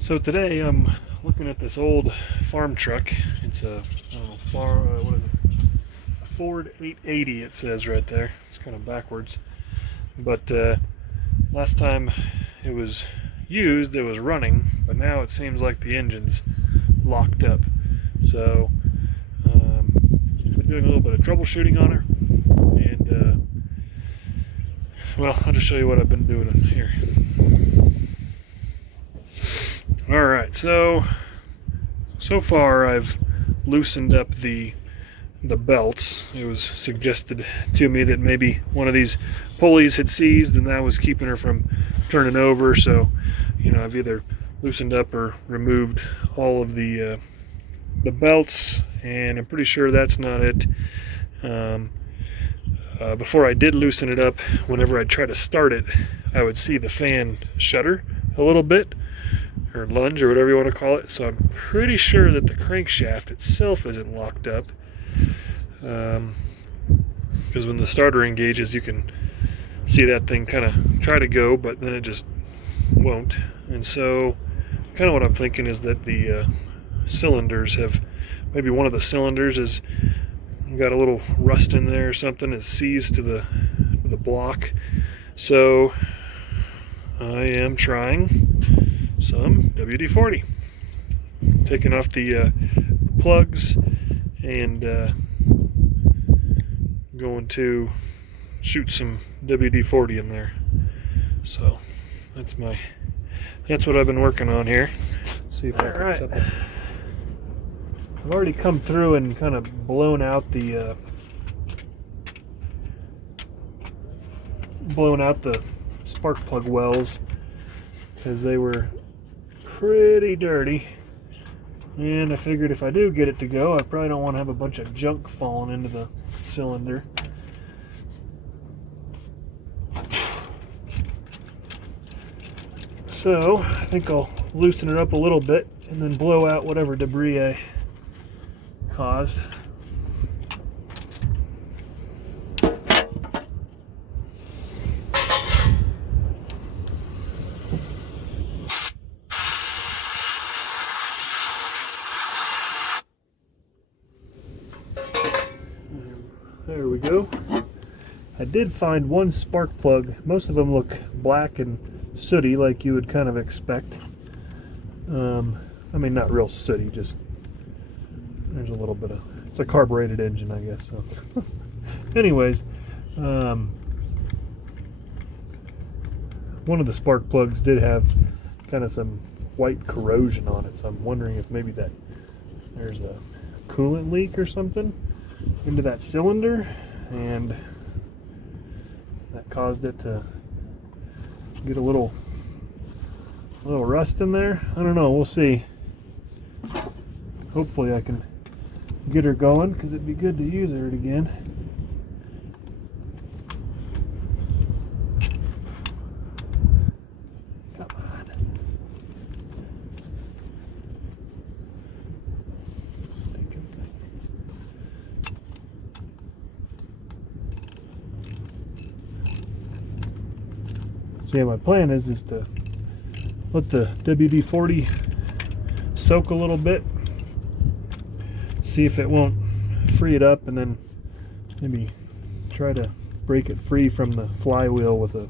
So today I'm looking at this old farm truck. It's a what is it? A Ford 880. It says right there. It's kind of backwards, but last time it was used, it was running, but now it seems like the engine's locked up. So been doing a little bit of troubleshooting on her, and well, I'll just show you what I've been doing in here. Alright, so far I've loosened up the belts. It was suggested to me that maybe one of these pulleys had seized and that was keeping her from turning over, so I've either loosened up or removed all of the belts, and I'm pretty sure that's not it. Before I did loosen it up, whenever I'd try to start it, I would see the fan shudder a little bit, or lunge, or whatever you want to call it. So I'm pretty sure that the crankshaft itself isn't locked up, because when the starter engages, you can see that thing kind of try to go, but then it just won't. And so kind of what I'm thinking is that the cylinders have, maybe one of the cylinders has got a little rust in there or something, is seized to the block. So I am trying some WD-40, taking off the plugs and going to shoot some WD-40 in there. So that's what I've been working on here. Let's see if I can set that. I've already come through and kind of blown out the spark plug wells, because they were pretty dirty, and I figured if I do get it to go, I probably don't want to have a bunch of junk falling into the cylinder. So I think I'll loosen it up a little bit and then blow out whatever debris I caused. There we go. I did find one spark plug. Most of them look black and sooty, like you would kind of expect. I mean, not real sooty, just there's a little bit of, it's a carbureted engine, I guess. So anyways, one of the spark plugs did have kind of some white corrosion on it, so I'm wondering if maybe there's a coolant leak or something into that cylinder, and that caused it to get a little rust in there. I don't know, we'll see. Hopefully I can get her going, because it'd be good to use her again. Come on. Stinking thing. So yeah, my plan is to let the WD-40 soak a little bit, see if it won't free it up, and then maybe try to break it free from the flywheel with a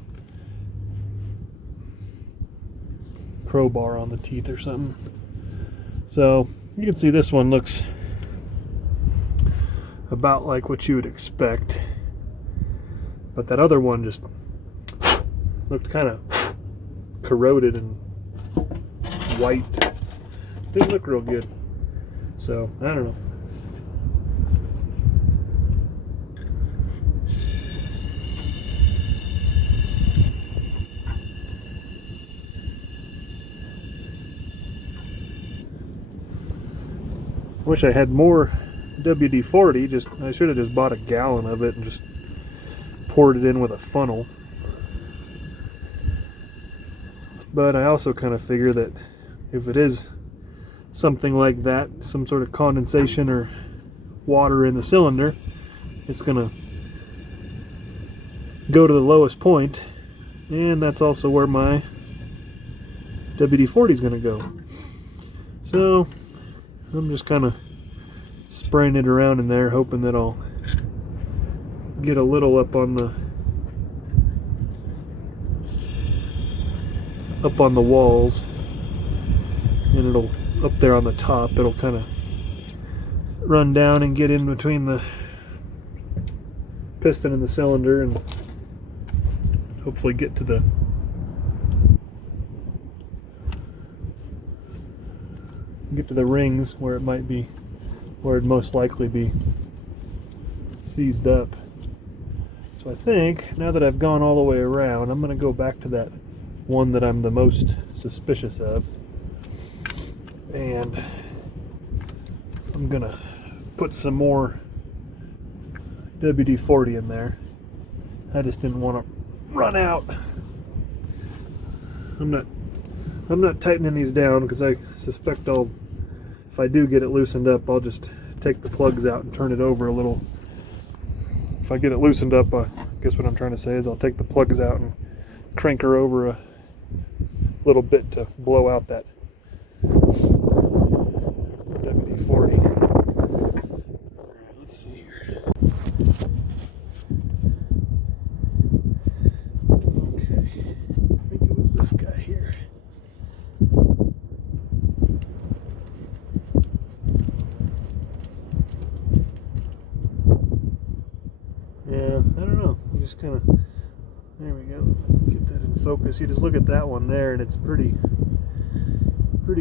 crowbar on the teeth or something. So you can see this one looks about like what you would expect, but that other one just looked kind of corroded and white. Didn't look real good. So I don't know. Wish I had more WD-40. I should have just bought a gallon of it and just poured it in with a funnel. But I also kind of figure that if it is something like that, some sort of condensation or water in the cylinder, it's going to go to the lowest point, and that's also where my WD-40 is going to go. So I'm just kind of spraying it around in there, hoping that I'll get a little up on the walls, and it'll up there on the top, it'll kind of run down and get in between the piston and the cylinder, and hopefully get to the rings where it might be, where it'd most likely be seized up. So I think now that I've gone all the way around, I'm going to go back to that one that I'm the most suspicious of, and I'm going to put some more WD-40 in there. I just didn't want to run out. I'm not tightening these down because I suspect if I do get it loosened up, I'll just take the plugs out and turn it over a little. If I get it loosened up, I guess what I'm trying to say is I'll take the plugs out and crank her over a little bit to blow out that WD-40. Alright, let's see here. Okay, I think it was this guy here. Yeah, I don't know. You just kind of, there we go. Get that in focus. You just look at that one there, and it's pretty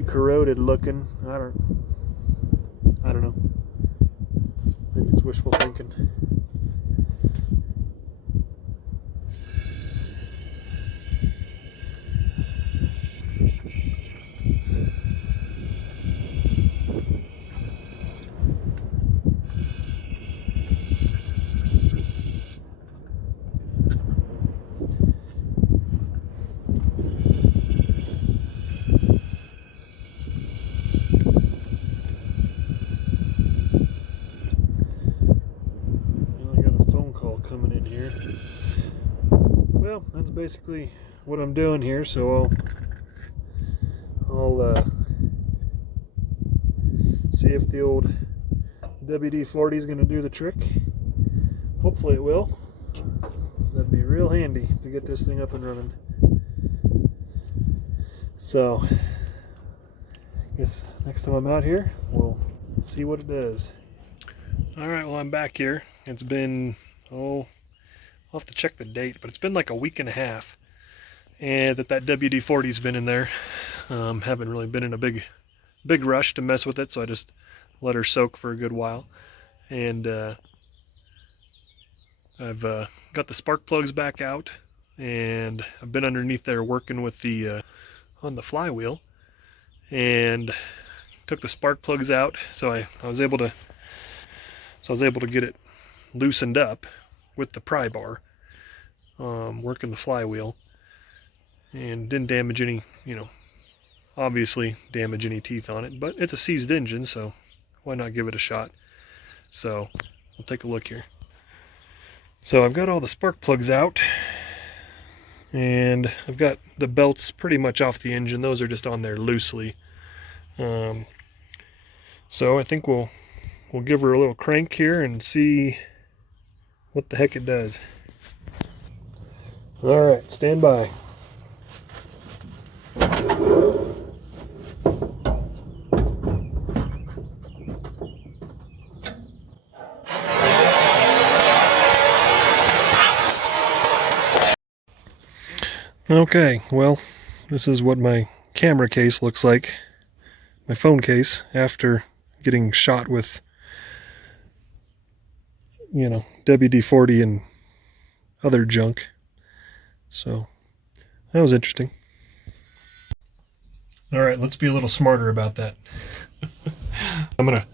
corroded looking. I don't know. Maybe it's wishful thinking. Coming in here. Well, that's basically what I'm doing here, so I'll see if the old WD-40 is going to do the trick. Hopefully it will. That'd be real handy to get this thing up and running. So I guess next time I'm out here, we'll see what it does. Alright, well, I'm back here. It's been, I'll have to check the date, but it's been like a week and a half, and that WD-40's been in there. Haven't really been in a big rush to mess with it, so I just let her soak for a good while. And I've got the spark plugs back out, and I've been underneath there working with the on the flywheel, and took the spark plugs out, so I was able to get it loosened up with the pry bar, working the flywheel, and didn't damage any, obviously damage any teeth on it, but it's a seized engine, so why not give it a shot? So we'll take a look here. So I've got all the spark plugs out, and I've got the belts pretty much off the engine. Those are just on there loosely. So I think we'll give her a little crank here and see what the heck it does. Alright, stand by. Okay, well, this is what my camera case looks like, my phone case, after getting shot with, WD-40 and other junk. So that was interesting. All right, let's be a little smarter about that. I'm gonna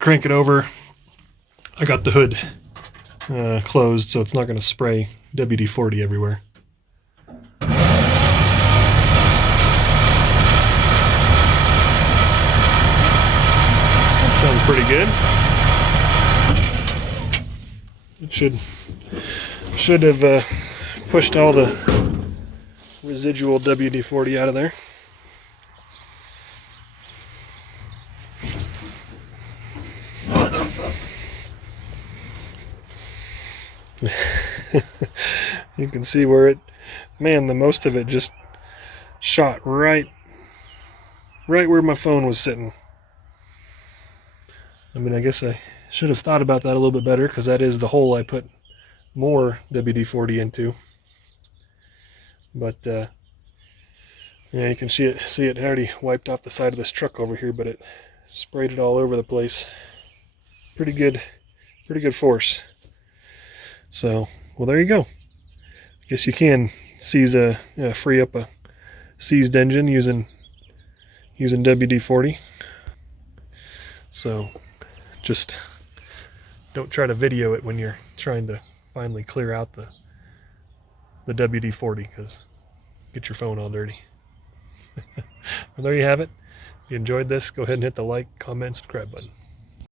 crank it over. I got the hood closed, so it's not gonna spray WD-40 everywhere. That sounds pretty good. It should have pushed all the residual WD-40 out of there. You can see where it, man, the most of it just shot right where my phone was sitting. I mean, I guess I should have thought about that a little bit better, because that is the hole I put more WD-40 into. But yeah, you can see it already wiped off the side of this truck over here, but it sprayed it all over the place. Pretty good force. So, well, there you go. I guess you can free up a seized engine using WD-40. So just don't try to video it when you're trying to finally clear out the WD-40, because get your phone all dirty. Well, there you have it. If you enjoyed this, go ahead and hit the like, comment, subscribe button.